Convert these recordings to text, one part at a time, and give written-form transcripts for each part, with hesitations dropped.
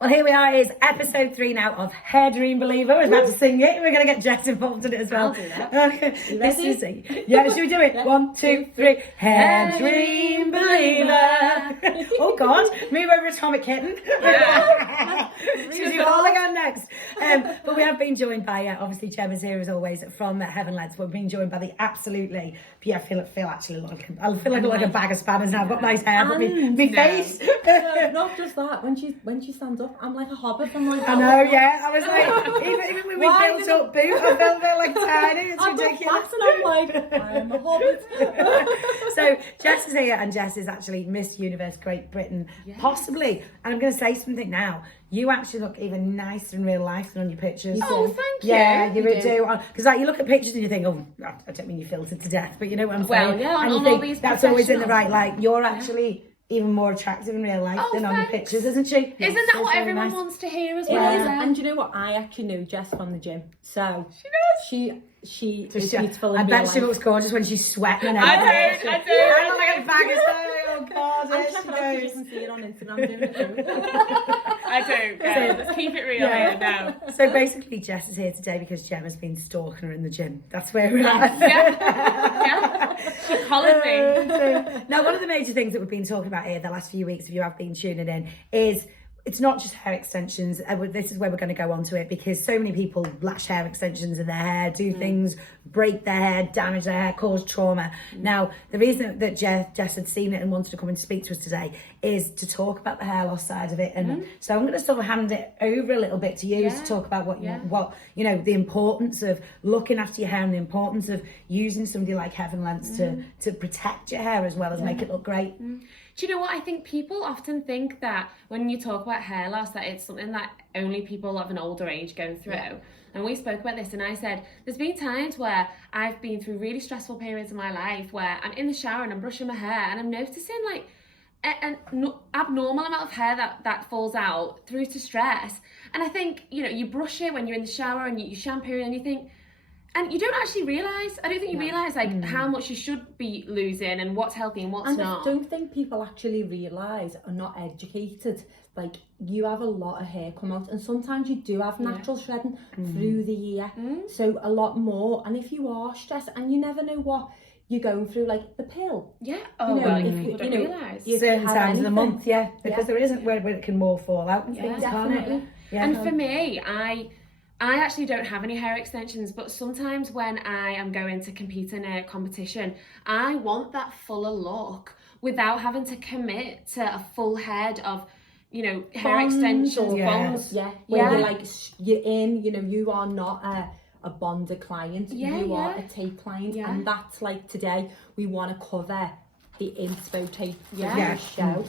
Well, here we are. It's episode 3 now of Hair Dream Believer. We're about to sing it. We're going to get Jess involved in it as well. I'll do that. Okay. You ready? Should we do it? 1, 2, 3. Hair Dream Believer. Oh, God. Move over Atomic Kitten. Yeah. Should we do all again next? But we have been joined by, obviously, Gemma's here as always from Heaven Leds. We've been joined by the absolutely, I feel actually like a bag of spanners now. I've got nice hair, but my face. Not just that. When she stands up, I'm like a hobbit. I'm like, I know, yeah. I was like, even when we built up boot, I felt a bit like tiny. It's ridiculous. And I'm like, I am a hobbit. So Jess is here, and Jess is actually Miss Universe Great Britain, possibly. And I'm going to say something now. You actually look even nicer in real life than on your pictures. Oh, thank you. Yeah, you really do. Because like you look at pictures and you think, oh, I don't mean you filtered to death, but you know what I'm saying. Well, yeah, and you on think all these that's always in the right professionals. light. You're actually even more attractive in real life than on your pictures, isn't she? Isn't that what everyone wants to hear as well? Yeah. And you know what? I actually know Jess from the gym. So she is beautiful in I real bet life. she looks gorgeous when she's sweating. And I everything. do. I look like a bag of stone. Oh God, And there check she it out so you goes. can see it on Instagram doing it too. I do. Yeah, let's keep it real here now. So basically, Jess is here today because Gemma's been stalking her in the gym. That's where we're at. Yeah. She collared me. Now, one of the major things that we've been talking about here the last few weeks, if you have been tuning in, is it's not just hair extensions. This is where we're going to go on to it because so many people lash hair extensions in their hair, do things, break their hair, damage their hair, cause trauma. Now, the reason that Jess had seen it and wanted to come and speak to us today is to talk about the hair loss side of it. And so I'm going to sort of hand it over a little bit to you to talk about what the importance of looking after your hair and the importance of using somebody like Heaven Leds to protect your hair as well as make it look great. Do you know what? I think people often think that when you talk about hair loss, that it's something that only people of an older age go through. Yeah. And we spoke about this and I said, there's been times where I've been through really stressful periods in my life where I'm in the shower and I'm brushing my hair and I'm noticing like an abnormal amount of hair that falls out through to stress. And I think, you brush it when you're in the shower and you shampoo and you think, and you don't actually realise, I don't think you realise like how much you should be losing and what's healthy and what's not. I don't think people actually realise are not educated. Like you have a lot of hair come out and sometimes you do have natural shredding through the year. So a lot more. And if you are stressed and you never know what you're going through, like the pill. Yeah. Oh, well, if people don't realise. Certain times of the month, because there isn't where it can more fall out and things, can't it? Yeah. And for me, I actually don't have any hair extensions, but sometimes when I am going to compete in a competition, I want that fuller look without having to commit to a full head of, hair extensions, bonds. Yeah, where you're like, you're in, you are not a bonded client, you are a tape client, and that's like today, we want to cover the inspo tape show.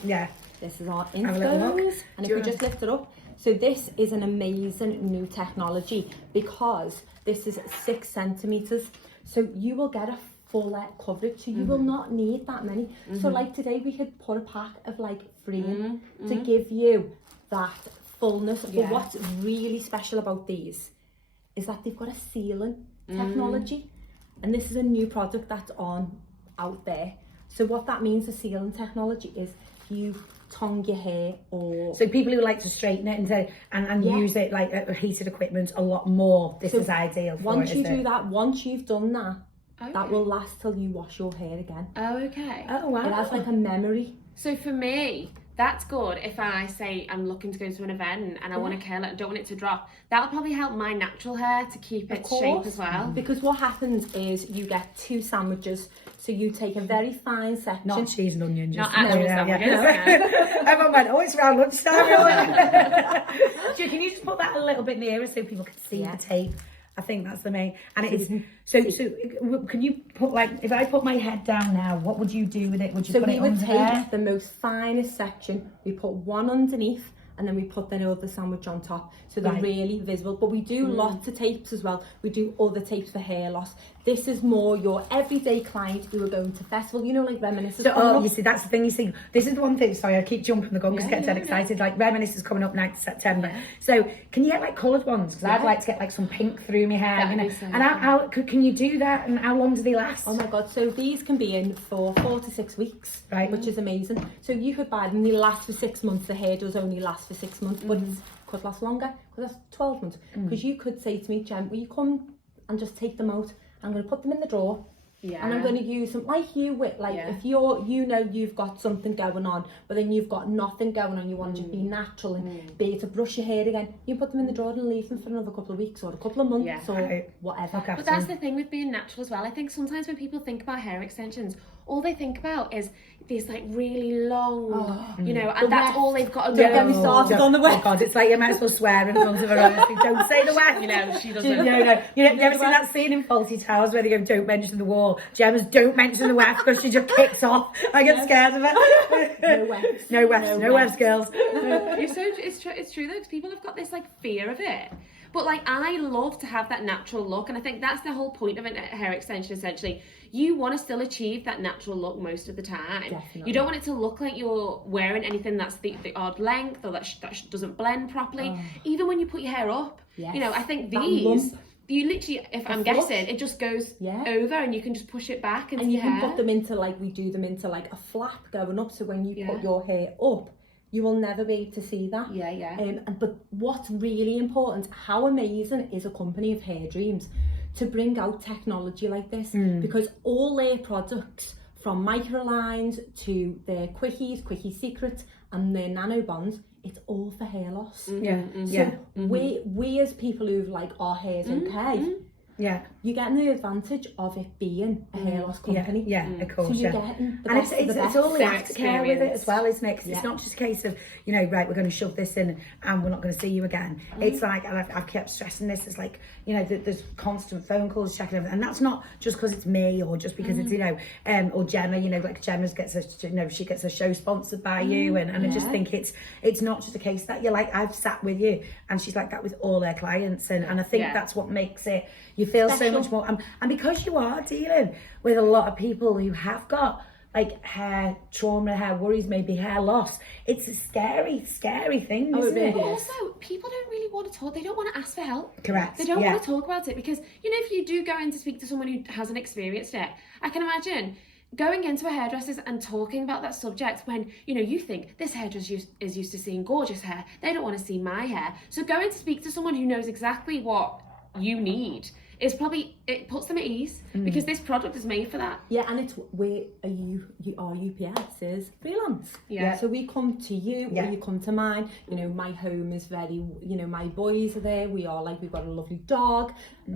This is our inspos, and if we just lift it up, so this is an amazing new technology because this is 6 centimeters. So you will get a fuller coverage. So you will not need that many. So like today we could put a pack of like 3 to give you that fullness. But what's really special about these is that they've got a sealing technology. And this is a new product that's out there. So what that means, the sealing technology, is you tongue your hair or so people who like to straighten it and use it like heated equipment a lot more, this is ideal for once you do that, once you've done that, that will last till you wash your hair again. Oh, okay. Oh, wow. It has like a memory. So for me, that's good if I say I'm looking to go to an event and I want to curl it and don't want it to drop. That'll probably help my natural hair to keep its shape as well. Because what happens is you get 2 sandwiches. So you take a very fine section. Not cheese and onion, just not actual sandwiches. Everyone went, it's around lunchtime. Can you just put that a little bit nearer so people can see the tape? I think that's the main. And it is so can you put like, if I put my head down now, what would you do with it? Would you put it on take there? The most finest section, we put one underneath and then we put the other sandwich on top, so they're really visible. But we do lots of tapes as well. We do other tapes for hair loss. This is more your everyday client who are going to festival, you know, like Reminisce is So, coming up. you see, that's the thing. You see, this is the one thing. Sorry, I keep jumping the gun because I get dead excited. Like Reminisce is coming up 9th September. So, can you get like coloured ones? Because I'd like to get like some pink through my hair. You know? So and how can you do that? And how long do they last? Oh my God, so these can be in for 4 to 6 weeks, Right. which is amazing. So you could buy them, they last for 6 months. The hair does only last for 6 months, but it could last longer, because that's 12 months. Because you could say to me, Jem, will you come and just take them out? I'm going to put them in the drawer. Yeah. And I'm going to use them like you with, like if you're, you know, you've got something going on, but then you've got nothing going on, you want to just be natural and be able to brush your hair again, you put them in the drawer and leave them for another couple of weeks or a couple of months or whatever. Okay. But that's the thing with being natural as well. I think sometimes when people think about hair extensions, all they think about is these like really long, you know, and that's all they've got to do. Get me started on the Oh wet. God, it's like you might as well swear in front of her. Honestly. Don't say the wet. You know, she doesn't. You ever seen that scene in Faulty Towers where they go, don't mention the wall? Gemma's don't mention the weft because she just kicks off. I get scared of it. No wefts. No wefts, no wefts, girls. It's true though, because people have got this like fear of it. But like, I love to have that natural look, and I think that's the whole point of a hair extension. Essentially, you want to still achieve that natural look most of the time. Definitely. You don't want it to look like you're wearing anything that's the odd length or that doesn't blend properly. Even when you put your hair up, Yes. you know, I think That these. lump. You literally, if I'm fluff. guessing, it just goes over, and you can just push it back into And you your can hair. put them into like, we do them into like a flap going up, so when you put your hair up, you will never be able to see that. But what's really important, how amazing is a company of Hair Dreams to bring out technology like this, because all their products, from microlines to their quickie secrets and their nano bonds, it's all for hair loss. So we as people who've like, our hair's okay, you're getting the advantage of it being a hair loss company. Of course, so you're getting the and best of the it's best. all the aftercare with it as well, isn't it? 'Cause it's Yeah. not just a case of, you know, right, we're going to shove this in and we're not going to see you again. It's like, and I've kept stressing this, it's like, you know, there's constant phone calls, checking everything. And that's not just because it's me or just because it's, you know, or Gemma, you know, like Gemma gets a, you know, she gets a show sponsored by you. And I just think it's not just a case that you're like, I've sat with you, and she's like that with all her clients. And I think that's what makes it, you feel so much more. And because you are dealing with a lot of people who have got like hair trauma, hair worries, maybe hair loss, it's a scary thing, isn't it? But also, people don't really want to talk. They don't want to ask for help. Correct. They don't want to talk about it because, you know, if you do go in to speak to someone who hasn't experienced it, I can imagine going into a hairdresser's and talking about that subject when, you know, you think this hairdresser is used to seeing gorgeous hair. They don't want to see my hair. So going to speak to someone who knows exactly what you need is probably, it puts them at ease because this product is made for that. Yeah, and it's where our UPS is freelance. Yeah. So we come to you or you come to mine. You know, my home is very, you know, my boys are there. We are like, we've got a lovely dog,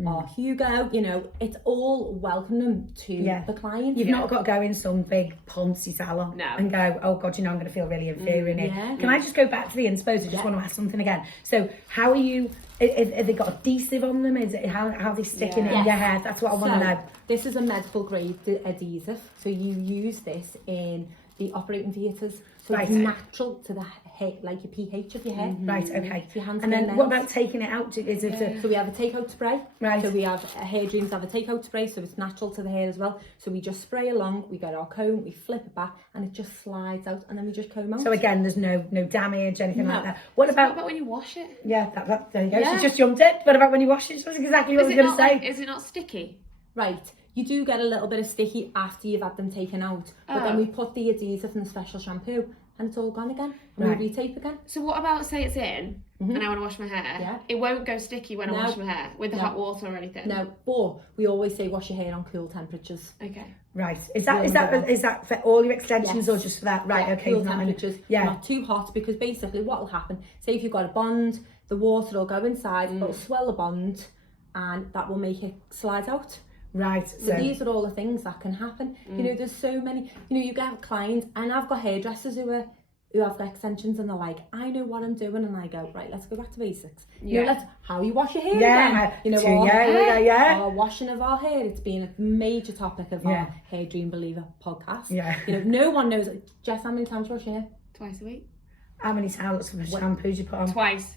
our Hugo, you know, it's all welcoming to the client. You've not got to go in some big poncy salon and go, oh God, you know, I'm going to feel really inferior in it. Can I just go back to the inspos? I just want to ask something again. So how are you, have they got adhesive on them? Is it how are they sticking it in your hair? That's what I want to know. This is a medical grade adhesive. So you use this in the operating theatres. So it's natural to the hair, like your pH of your hair. Right, okay. So your hands and then nails. what about taking it out? Is it So we have a take-out spray. Right. So we have Hair Dreams have a take-out spray, so it's natural to the hair as well. So we just spray along, we get our comb, we flip it back, and it just slides out, and then we just comb out. So again, there's no damage, anything like that. What What about about when you wash it? Yeah, that there you go. She just jumped it. What about when you wash it? That's exactly what I was going to say. Is it not sticky? Right. You do get a little bit of sticky after you've had them taken out, but then we put the adhesive and the special shampoo, and it's all gone again. And we retape again. So what about, say it's in, and I want to wash my hair? Yeah. It won't go sticky when I wash my hair with the hot water or anything? No, but we always say wash your hair on cool temperatures. Okay. Right. Is that for all your extensions or just for that? Right. Yeah, Okay. cool temperatures. Not too hot, because basically what will happen, say if you've got a bond, the water will go inside, it'll swell the bond, and that will make it slide out. Right. So these are all the things that can happen. You know, there's so many, you know, you get clients, and I've got hairdressers who have got extensions, and they're like, I know what I'm doing, and I go, right, let's go back to basics. You know, how you wash your hair again. You know, our washing of our hair, it's been a major topic of our Hair Dream Believer podcast. You know, no one knows. Jess, how many times do you wash your hair? Twice a week. How many towels of shampoo do you put on? Twice.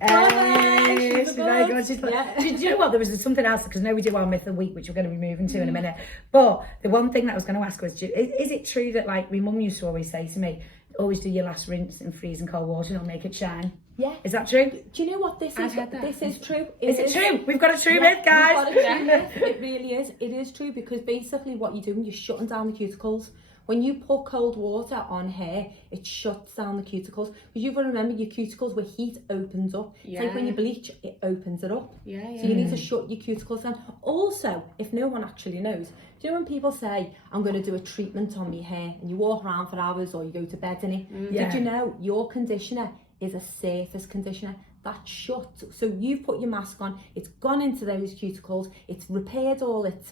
Hey, she's very good. Yeah. Do you know what? There was something else, because we do our myth of the week, which we're going to be moving to in a minute. But the one thing that I was going to ask was, is it true that, like, my mum used to always say to me, always do your last rinse in freezing cold water and it'll make it shine? Yeah. Is that true? Do you know what this is? This is true. Is it true? We've got a true myth, guys. We've got a true myth. It really is. It is true, because basically what you're doing, you're shutting down the cuticles. When you put cold water on hair, it shuts down the cuticles. Because you've got to remember, your cuticles where heat opens up. It's like when you bleach, it opens it up. So you need to shut your cuticles down. Also, if no one actually knows, do you know when people say, I'm going to do a treatment on my hair, and you walk around for hours or you go to bed in it? Did you know your conditioner is a surface conditioner? That's shut. So you've put your mask on, it's gone into those cuticles, it's repaired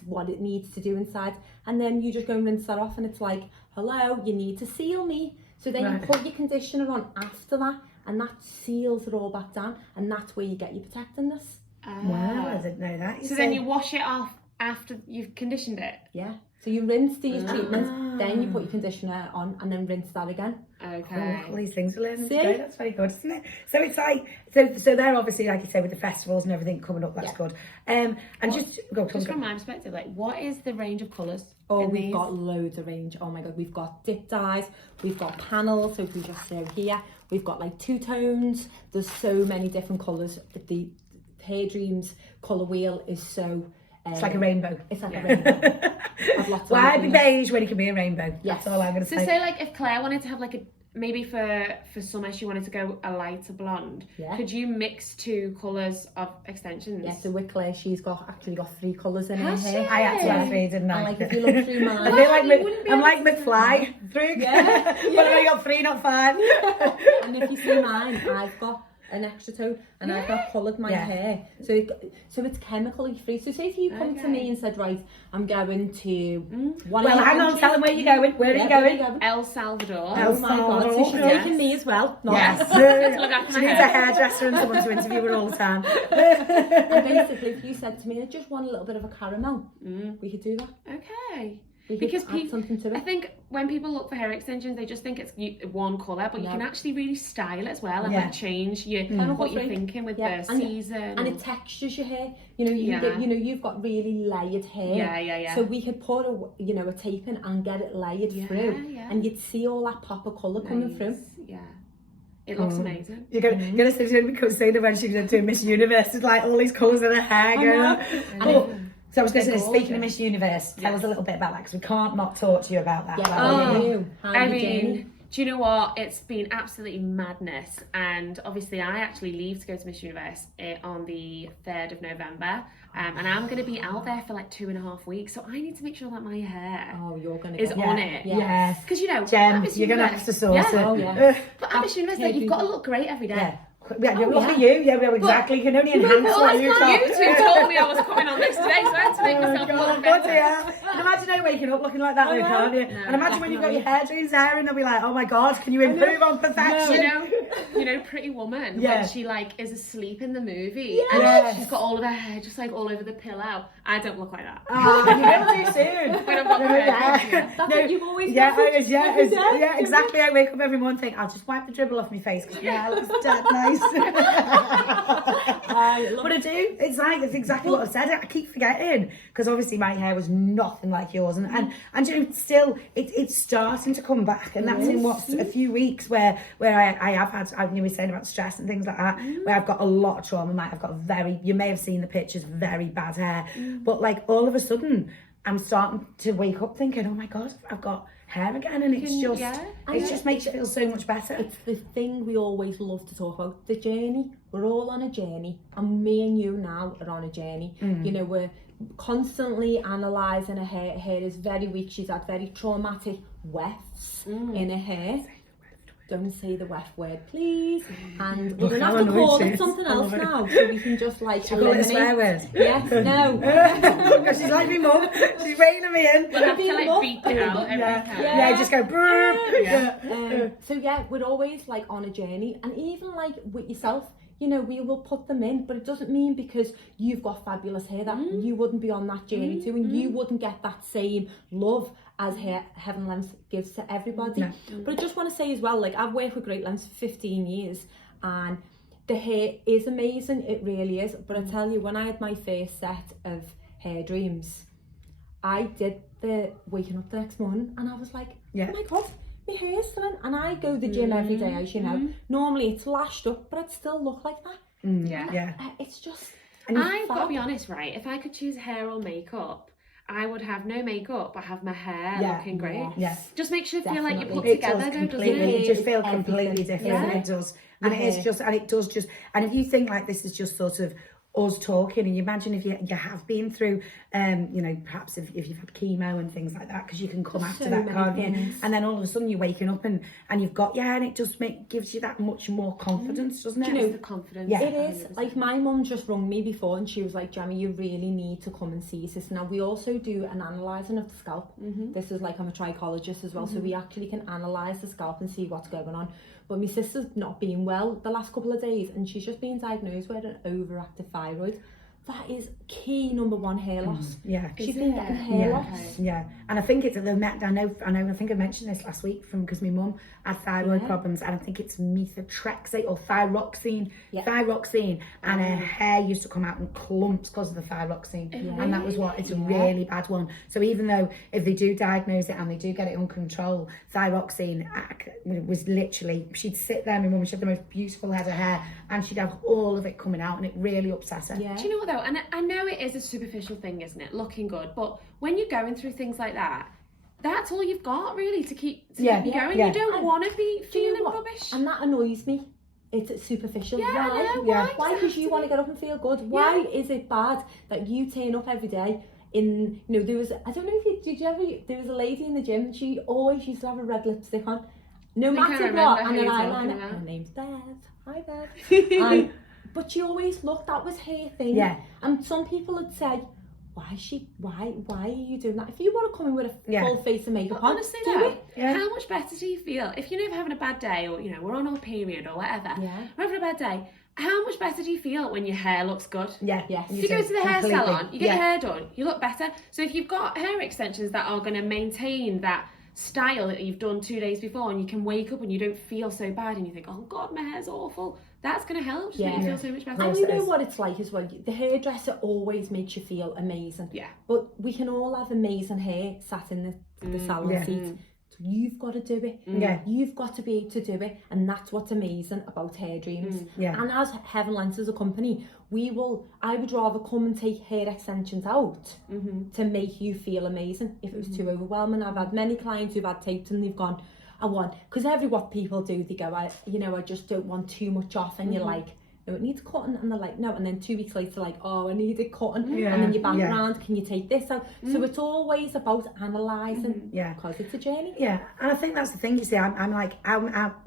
what it needs to do inside, and then you just go and rinse that off, and it's like, hello, you need to seal me. So then you put your conditioner on after that, and that seals it all back down, and that's where you get your protectiveness. Wow, I didn't know that. So then you wash it off after you've conditioned it? Yeah. So you rinse these treatments, then you put your conditioner on, and then rinse that again. Okay. All these things we're learning today. That's very good, isn't it? So it's like, so they're obviously, like you say, with the festivals and everything coming up, that's good. And just from my perspective, like, what is the range of colours? Oh, we've got loads of range. Oh my God, we've got dip dyes, we've got panels. So if we just show here, we've got like 2 tones. There's so many different colours. The Hair Dreams colour wheel is so. It's like a rainbow. It's like a rainbow. Why be beige when it can be a rainbow? Yes. That's all I'm going to say. So say, like, if Claire wanted to have like maybe for summer she wanted to go a lighter blonde, could you mix 2 colours of extensions? Yeah, so with Claire, she's actually got 3 colours in her hair. I had to have 3, didn't I? And like, if you look through mine, I feel like I'm like McFly. 3. But I got 3, not 5. And if you see mine, I've got an extra tone, and I've got coloured my hair, so it's chemically free. So say if you come to me and said, right, I'm going to hang on, tell them where you're going. Where are you going? El Salvador. Oh my God, so she's taking me as well. Yes. She needs a hairdresser and someone to interview her all the time. And basically, if you said to me, I just want a little bit of a caramel, we could do that. Okay. Because something to it. I think when people look for hair extensions, they just think it's one colour, but you can actually really style it as well and like change what you're thinking with the season. And it textures your hair. You know, you've got really layered hair. Yeah. So we could put a tape in and get it layered through, and you'd see all that pop of colour coming through. Yeah. It looks amazing. You're gonna say to when she's gonna do Miss Universe, it's like all these colours in her hair going on. So I was going to say, speaking of Miss Universe, tell us a little bit about that, because we can't not talk to you about that. I mean, do you know what? It's been absolutely madness. And obviously I actually leave to go to Miss Universe on the 3rd of November. And I'm going to be out there for like 2.5 weeks. So I need to make sure that my hair is on it. Yes. Because, you know, Jem, you're going to have to source it. Oh, yeah. But at Miss Universe, you've got to look great every day. Yeah, look at you. Yeah, well, exactly. You can only enhance what you've got. You 2 told me I was coming on this today, so I had to make myself look better. And imagine her waking up looking like that, though, can't you? And imagine when you've got your Hair Dreams hair, and they'll be like, oh my God, can you improve on perfection? You know, Pretty Woman, when she like is asleep in the movie, and she's got all of her hair just like all over the pillow. I don't look like that. Oh, you will too soon. When I've got my hair. That's what you've always yeah, exactly. I wake up every morning thinking, I'll just wipe the dribble off my face, because it looks dead nice. But I do. It's exactly what I've said. I keep forgetting, because obviously my hair was nothing like yours, and you know, still it's starting to come back, and that's in a few weeks where I have had, you were saying about stress and things like that, where I've got a lot of trauma. I've got you may have seen the pictures, very bad hair, but like all of a sudden I'm starting to wake up thinking, oh my God, I've got hair again, and it just makes you feel so much better. It's the thing we always love to talk about, the journey. We're all on a journey, and me and you now are on a journey. You know, we're constantly analysing her hair. Her hair is very weak. She's had very traumatic wefts in her hair. Don't say the weft word, please. And we're going to have to call it something else now, so we can just like eliminate. Call it a swear word? Yes, no. Because she's like me mum. She's reining me in. We'll have to like beat it out every time. Yeah, just go brrr. So yeah, we're always like on a journey, and even like with yourself, you know, we will put them in, but it doesn't mean because you've got fabulous hair that you wouldn't be on that journey too, and you wouldn't get that same love as Heaven Lens gives to everybody. But I just want to say as well, like, I've worked with Great Lens for 15 years, and The hair is amazing, it really is. But I tell you, when I had my first set of hair dreams, I did the waking up the next morning and I was like, oh my God, my hair's still in. And I go to the gym every day, as you know. Normally it's lashed up, but I'd still look like that. It's just... I've got to be honest, right? If I could choose hair or makeup, I would have no makeup but have my hair looking great. Just makes you feel like you're put together, doesn't it? It just feels completely different. It does. And it does just, and if you think like this is just sort of us talking, and you imagine if you have been through perhaps if you've had chemo and things like that, because you can come after that, can't you? And then all of a sudden you're waking up and you've got and it just gives you that much more confidence, doesn't it? Do you know, the confidence. It is. Like my mum just rung me before and she was like, Gemma, you really need to come and see us. Now we also do an analysing of the scalp. This is like, I'm a trichologist as well, so we actually can analyse the scalp and see what's going on. But my sister's not been well the last couple of days and she's just been diagnosed with an overactive thyroid. That is key number one hair loss. She's been getting hair loss. And I think it's I think I mentioned this last week because my mum had thyroid problems, and I think it's methotrexate or thyroxine, and her hair used to come out in clumps because of the thyroxine, and that was it's a really bad one. So even though if they do diagnose it and they do get it under control, thyroxine was literally, she'd sit there, my mum, she had the most beautiful head of hair, and she'd have all of it coming out, and it really upset her. Do you know what though? And I know it is a superficial thing, isn't it? Looking good, but when you're going through things like that, that's all you've got really to keep you going. You don't want to be feeling rubbish. And that annoys me. It's superficial. Why? Why? Because you want to get up and feel good. Why is it bad that you turn up every day in, there was, I don't know if there was a lady in the gym and she always used to have a red lipstick on, no matter what, and an eyeliner. Her name's Bev. Hi Bev. But she always looked, that was her thing. And some people would say, why are you doing that? If you want to come in with a full face of makeup on, honestly though, how much better do you feel if you're having a bad day, or we're on our period or whatever, we're having a bad day, how much better do you feel when your hair looks good? Yes. If you go to the hair salon, you get your hair done, you look better. So if you've got hair extensions that are going to maintain that style that you've done 2 days before, and you can wake up and you don't feel so bad and you think, oh God, my hair's awful, that's going to help make you feel so much better. And you know what it's like as well, the hairdresser always makes you feel amazing. But we can all have amazing hair sat in the salon seat. So you've got to do it. You've got to be able to do it. And that's what's amazing about Hair Dreams. And as Heaven Lent as a company, I would rather come and take hair extensions out to make you feel amazing. If it was too overwhelming, I've had many clients who've had taped and they've gone, because what people do, they go, I just don't want too much off, and you're like, no, it needs cutting, and they're like, no, and then 2 weeks later, like, oh, I need it cutting, and then you're back around, can you take this out? So it's always about analysing, because it's a journey. And I think that's the thing, you see, I'm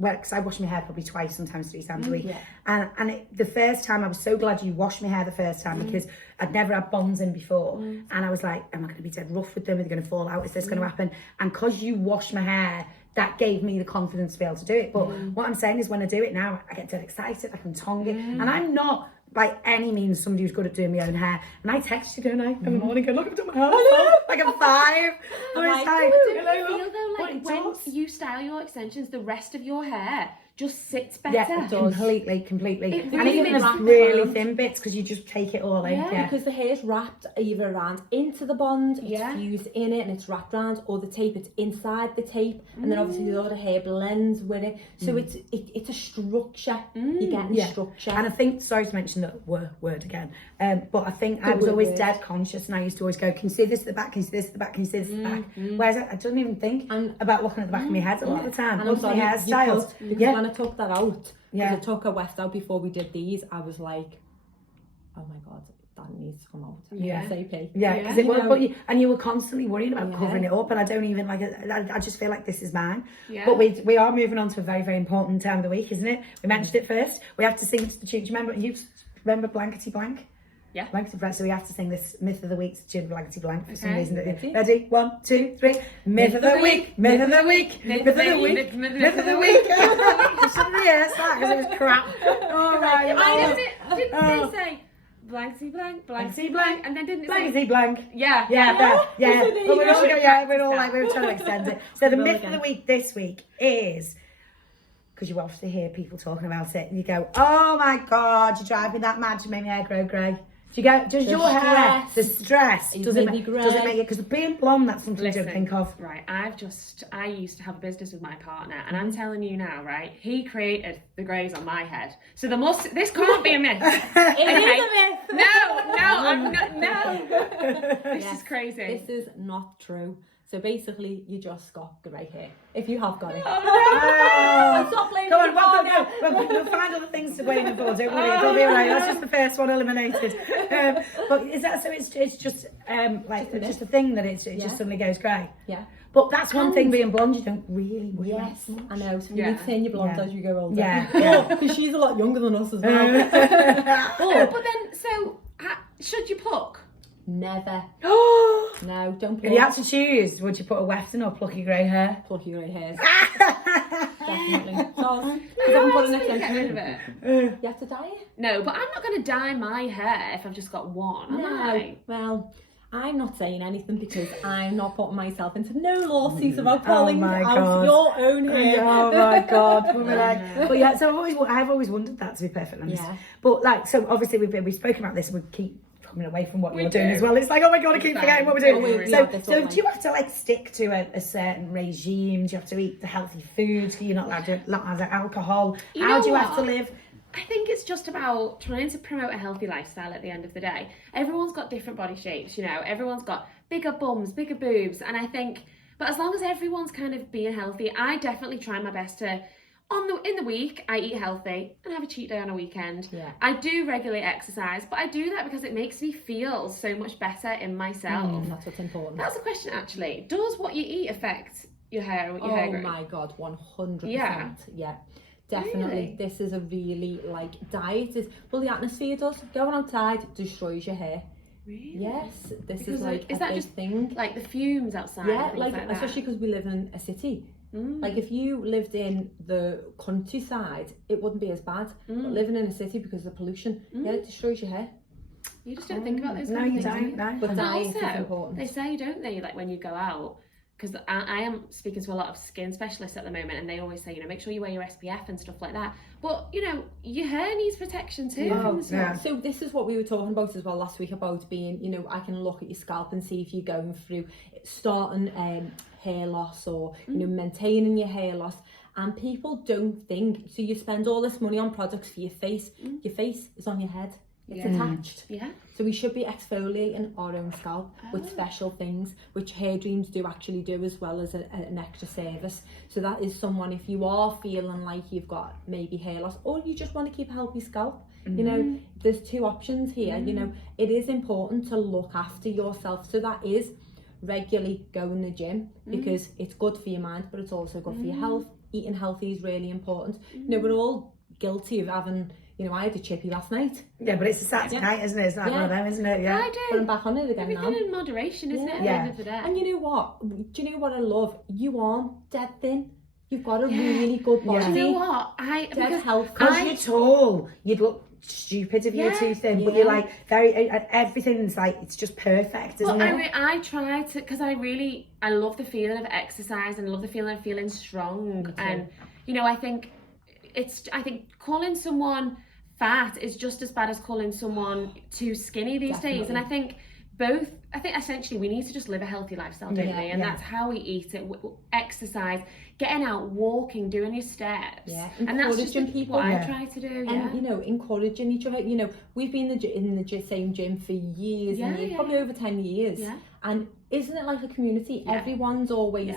because I wash my hair probably twice, sometimes 3 times a week, and the first time, I was so glad you washed my hair the first time, because I'd never had bonds in before, and I was like, am I going to be dead rough with them? Are they going to fall out? Is this going to happen? And because you washed my hair, that gave me the confidence to be able to do it. But what I'm saying is, when I do it now, I get dead excited, I can tongue it. And I'm not by any means somebody who's good at doing my own hair. And I text you, don't I, in the morning, go, look, I've done my hair. Like I'm 5. When you style your extensions, the rest of your hair just sits better. Completely. It And even the really thin bits, because you just take it all in. Because the hair's wrapped either around into the bond, it's fused in it and it's wrapped around, or the tape, it's inside the tape, and then obviously the other hair blends with it. So it's a structure. You're getting structure. And I think, sorry to mention that word again, but I think I was always dead conscious, and I used to always go, can you see this at the back? Can you see this at the back? Can you see this at the back? Whereas I don't even think about looking at the back of my head a lot of the time. And also my hairstyles. When I took that out, because I took a weft out before we did these, I was like, oh my God, that needs to come out ASAP. Because it was, and you were constantly worrying about covering it up, and I don't even I just feel like this is mine. But we are moving on to a very, very important time of the week, isn't it? We mentioned it first. We have to sing to the tune. Do you remember Blankety Blank? Yeah. So we have to sing this Myth of the Week to tune Blankety Blank for some reason. Ready? 1, 2, 3. Myth of the Week, Myth of the Week, Myth of the Week, Myth of the Week. Somebody else that, because it was crap. Oh my God. Didn't they say blankety blank, blankety blank, and then didn't it say Blankety Blank? Yeah. But we're all like, we were trying to extend it. So the Myth of the Week this week is, because you obviously hear people talking about it and you go, oh my God, you drive me that mad, you make my hair grow grey. Do you go, does your hair, the stress, does it make it, because being blonde, that's something you don't think of. Right, I used to have a business with my partner, and I'm telling you now, right, he created the greys on my head. So this can't be a myth. It is a myth. No. This is crazy. This is not true. So basically, you just got grey hair. If you have got it. Oh, Stop blaming come your on, partner. we'll find other things to blame it for, don't worry, it'll be alright. That's just the first one eliminated. But is that so? It's just just a thing that it just suddenly goes grey. Yeah. But that's one thing, being blonde, you don't really worry. Yes, I know. So you need to turn your blonde as you go older. Yeah. Because she's a lot younger than us as well. But then, so should you pluck? Never. No, don't pluck. If you had to choose, would you put a wefton or pluck your grey hair? Pluck your grey hairs. Definitely. Because I'm putting an extension in it. You have to dye it? No, but I'm not going to dye my hair if I've just got one. No. Well, I'm not saying anything because I'm not putting myself into no lawsuits about pulling out your own hair. Oh my God. But yeah, so I've always wondered that, to be perfectly honest. Yeah. But so obviously we've spoken about this and we keep coming away from what you're doing as well. It's like, oh my God, I keep forgetting what we're doing. So do you have to stick to a certain regime? Do you have to eat the healthy foods? You're not allowed to have alcohol. How do you have to live? I think it's just about trying to promote a healthy lifestyle at the end of the day. Everyone's got different body shapes, everyone's got bigger bums, bigger boobs, and I think, but as long as everyone's kind of being healthy, I definitely try my best to, in the week, I eat healthy and have a cheat day on a weekend. Yeah. I do regularly exercise, but I do that because it makes me feel so much better in myself. That's what's important. That's the question, actually. Does what you eat affect your hair and what your hair grows? Oh my God, 100%. Yeah. Definitely. Really? This is a really, diet is, well, the atmosphere does. Going outside destroys your hair. Really? Yes. This Because, is is a that big just thing. Like the fumes outside? Yeah, and things like that? especially because we live in a city. If you lived in the countryside, it wouldn't be as bad. But living in a city because of the pollution, it destroys your hair. You just don't think about those No, kind you of things. don't. No. But diet is Also, important. they say, don't they, like when you go out, because I am speaking to a lot of skin specialists at the moment, and they always say, make sure you wear your SPF and stuff like that. But, your hair needs protection too from the sun. Yeah. So this is what we were talking about as well last week about being, I can look at your scalp and see if you're going through starting hair loss or, maintaining your hair loss. And people don't think, so you spend all this money on products for your face. Your face is on your head. It's attached. Yeah. So we should be exfoliating our own scalp with special things, which Hair Dreams do actually do, as well as an extra service. So that is someone, if you are feeling like you've got maybe hair loss, or you just want to keep a healthy scalp, there's two options here. It is important to look after yourself. So that is regularly going to the gym, because it's good for your mind, but it's also good for your health. Eating healthy is really important. We're all guilty of having, I had a chippy last night. Yeah, but it's a Saturday night, isn't it? It's not one of them, isn't it? Yeah. I do. But I'm back on it again Everything now. in moderation, isn't it, at the end of the day? And you know what? Do you know what I love? You aren't dead thin. You've got a really good body. Do you know what? Dead healthy. Because you're tall, you'd look stupid if you were too thin, but you're like everything's like, it's just perfect, isn't it? I try to, because I love the feeling of exercise and I love the feeling of feeling strong, and I think calling someone fat is just as bad as calling someone too skinny these days. And I think essentially we need to just live a healthy lifestyle, don't we? And that's how we eat it, exercise, getting out, walking, doing your steps. Yeah, and that's just people. what I try to do. And encouraging each other. We've been in the same gym for years and years, probably over 10 years. Yeah. And isn't it like a community? Yeah. Everyone's always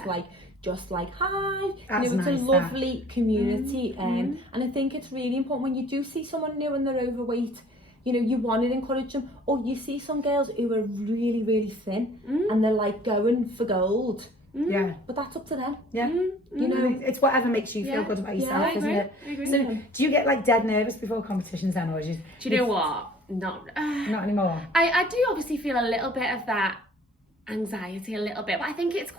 just like, hi. That's it's nice, a lovely community. And I think it's really important when you do see someone new and they're overweight, you want to encourage them. Or you see some girls who are really, really thin and they're like going for gold. Yeah. But that's up to them. Yeah. It's whatever makes you feel good about yourself, isn't it? I agree. So do you get dead nervous before competitions then, or do you know what? Not anymore. I do obviously feel a little bit of that anxiety, a little bit, but I think it's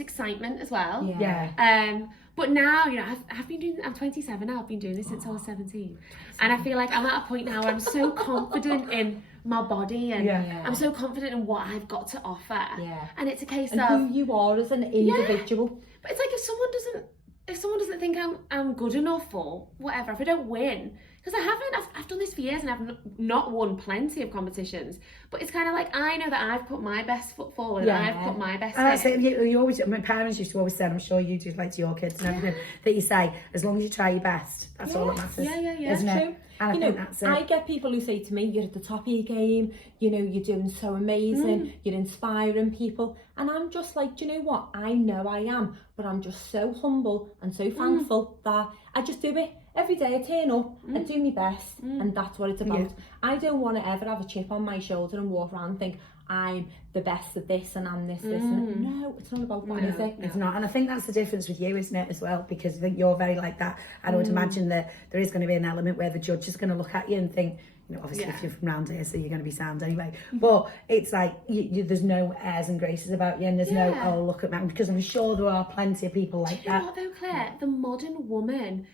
excitement as well. Yeah. But now, I'm 27 now, I've been doing this since I was 17. And I feel like I'm at a point now where I'm so confident in my body and I'm so confident in what I've got to offer. Yeah. And it's a case of who you are as an individual. But it's like if someone doesn't if someone doesn't think I'm good enough or whatever, if I don't win, because I haven't, I've done this for years and I've not won plenty of competitions, but it's kind of like, I know that I've put my best foot forward, and I've put my best and that's in. it, you always, my parents used to always say, and I'm sure you do, like to your kids and everything, that you say, as long as you try your best, that's all that matters. Isn't it? True. And I you think know, that's it. I get people who say to me, you're at the top of your game, you know, you're doing so amazing, you're inspiring people. And I'm just like, do you know what? I know I am, but I'm just so humble and so thankful that I just do it. Every day I turn up, I do my best, and that's what it's about. I don't want to ever have a chip on my shoulder and walk around and think, I'm the best at this and I'm this, and no, it's not about that, is it? It's not, and I think that's the difference with you, isn't it, as well? Because I think you're very like that. And I would imagine that there is going to be an element where the judge is going to look at you and think, you know, obviously if you're from around here, so you're going to be sound anyway. But it's like, there's no airs and graces about you, and there's no, oh, look at that, because I'm sure there are plenty of people like that. You know what though, Claire? The modern woman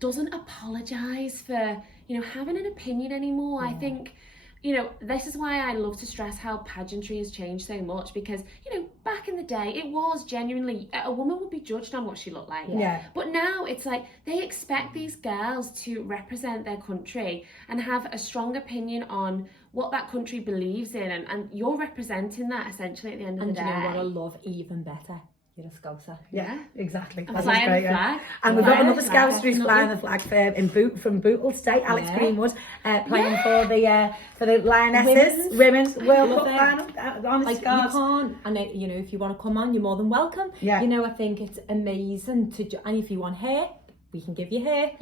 doesn't apologise for, you know, having an opinion anymore. I think, you know, this is why I love to stress how pageantry has changed so much, because, you know, back in the day, it was genuinely, a woman would be judged on what she looked like. But now it's like, they expect these girls to represent their country and have a strong opinion on what that country believes in, and you're representing that essentially at the end of the day. And you know what I love even better? You're a Scouser. Yeah, exactly. I'm flying the flag. And we've got another Scouser who's flying the flag from Bootle today, Alex Greenwood, playing for the Lionesses, Women's World Cup final. Honest like, God. you can't, and you know, if you want to come on, you're more than welcome. You know, I think it's amazing and if you want hair, we can give you hair. Put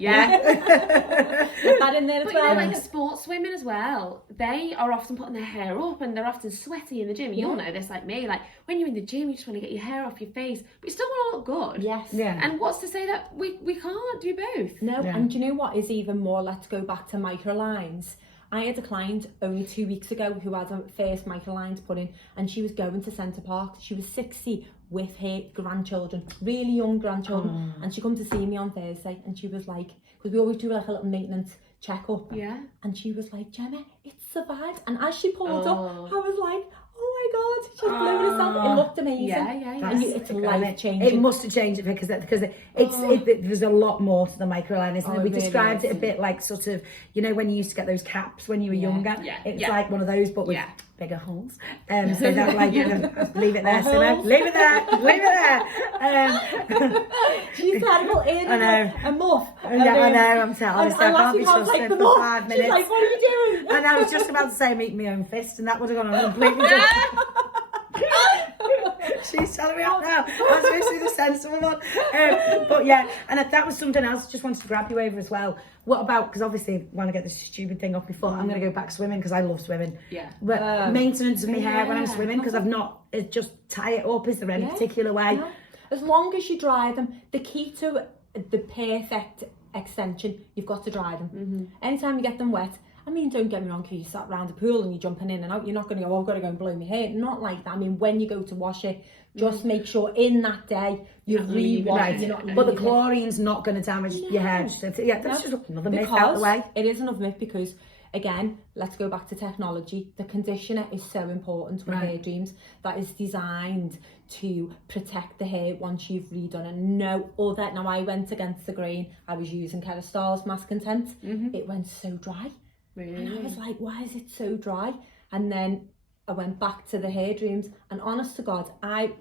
that in there as well. You know, like sports women as well, they are often putting their hair up and they're often sweaty in the gym. You'll know this like me. Like when you're in the gym, you just want to get your hair off your face, but you still want to look good. And what's to say that we can't do both? No, and do you know what is even more? Let's go back to microlines. I had a client only 2 weeks ago who had her first microlines put in, and she was going to Centre Park. She was 60 with her grandchildren, really young grandchildren, and she come to see me on Thursday, and she was like, because we always do like a little maintenance check-up, and she was like, Gemma, it survived. And as she pulled up, I was like, oh my God, she's blown herself. It looked amazing. And it's life-changing. It must have changed it because there's a lot more to the microline, isn't it? We described it a bit like sort of, you know, when you used to get those caps when you were younger. It's like one of those, but with bigger holes. So that, like, you know, leave it there, Simmo. Leave it there. Leave it there. She's had a little ear and a muff. I know, I'm telling you. I can't be trusted for 5 minutes. She's like, what are you doing? And I was just about to say meet my own fist, and that would have gone on completely different. She's telling me out now. I'm supposed to be the sensible one. But yeah, and that was something else I just wanted to grab you over as well. What about, because obviously when I get this stupid thing off my foot, I'm going to go back swimming because I love swimming. But maintenance of my hair when I'm swimming, because I've not, just tie it up. Is there any particular way? As long as you dry them, the key to the perfect extension, you've got to dry them. Anytime you get them wet, I mean, don't get me wrong, because you sat around the pool and you're jumping in and out, you're not going to go, oh, I've got to go and blow my hair. Not like that. I mean, when you go to wash it, just make sure in that day you've re-washed it. But the chlorine's not going to damage your hair. That's just another myth out the way. It is another myth because, again, let's go back to technology. The conditioner is so important with hair dreams. That is designed to protect the hair once you've redone it. No other. Now, I went against the grain. I was using Kerastase Mask Intense. It went so dry. And I was like, why is it so dry? And then I went back to the hair dreams, and honest to God,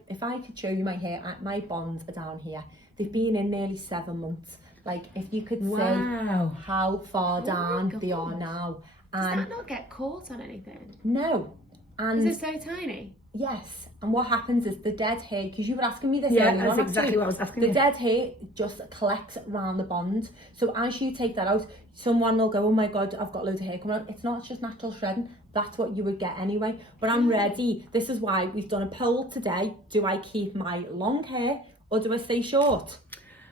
if I could show you my hair, my bonds are down here. They've been in nearly 7 months. Like, if you could see how far down they are now. Does that not get caught on anything? No. And is it so tiny? Yes. And what happens is the dead hair, because you were asking me this earlier. Yeah, that's exactly what I was asking you. The dead hair just collects around the bond. So as you take that out, someone will go, oh my God, I've got loads of hair coming out. It's not, it's just natural shredding. That's what you would get anyway. But I'm ready. This is why we've done a poll today. Do I keep my long hair or do I stay short?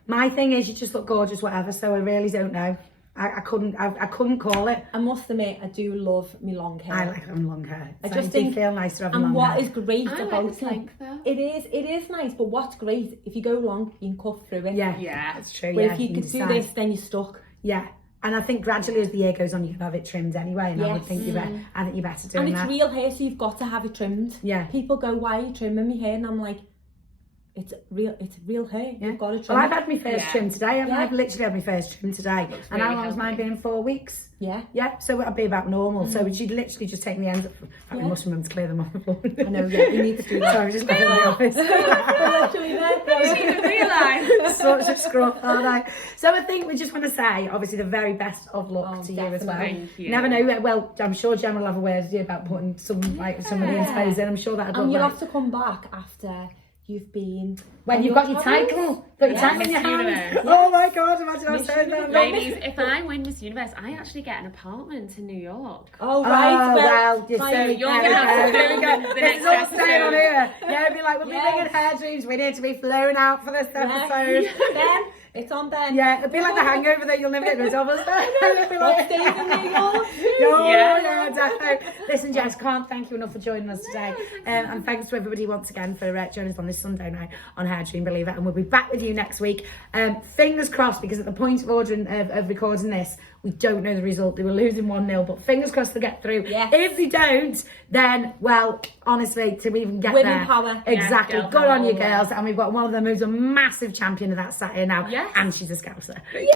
My thing is, you just look gorgeous, whatever. So I really don't know. I couldn't call it. I must admit, I do love my long hair. I like having long hair. I just think feel nicer having long hair. And what is great about it, it is nice. But what's great, if you go long, you can cut through it. Yeah, that's true. But if you could do this, then you're stuck. Yeah. And I think gradually as the year goes on, you can have it trimmed anyway. And I would think you're better doing that. And it's real hair, so you've got to have it trimmed. Yeah. People go, why are you trimming my hair? And I'm like, it's real hair. You've got to trim. Well, I've had my first trim today. Yeah. I've literally had my first trim today. And how long has mine been? 4 weeks? Yeah. Yeah, so it'll be about normal. So she'd literally just taken the ends of... We must remember to clear them off the floor. I know, yeah, we need to do that. Sorry, just got in the office. Literally there. I didn't realise. Such a scruff, aren't I? So I think we just want to say, obviously, the very best of luck to you as well. Thank you. Never know. Well, I'm sure Gemma will have a word with you about putting some of the inspos in. I'm sure that'd look And you'll right. have to come back after you've been... When you've got your title. Got your title in your hand. Universe. Oh my God, imagine I was saying that. Ladies, if I win Miss Universe, I actually get an apartment in New York. Oh, right. Well, you right. see, You're there gonna have to we go. film the This next is all staying on episode. here. Yeah, it'd be like, we'll be Yes. bringing hair dreams. We need to be flown out for this episode. Ben, it's on Ben. Yeah, it'd be like the hangover that you'll never get rid of us. It'd be like, Staying in New York. yeah, definitely. Listen, Jess, can't thank you enough for joining us today. And thanks to everybody once again for joining us on this Sunday night on Hair Dream Believer. And we'll be back with you next week. Fingers crossed, because at the point of ordering of recording this, we don't know the result. They were losing 1-0, but fingers crossed they'll get through. Yes. If they don't, then, well, honestly, to even get Women there. power. Exactly. Yeah, girl Good on you, power. girls. And we've got one of them who's a massive champion of that Saturday now. Yes. And she's a Scouser.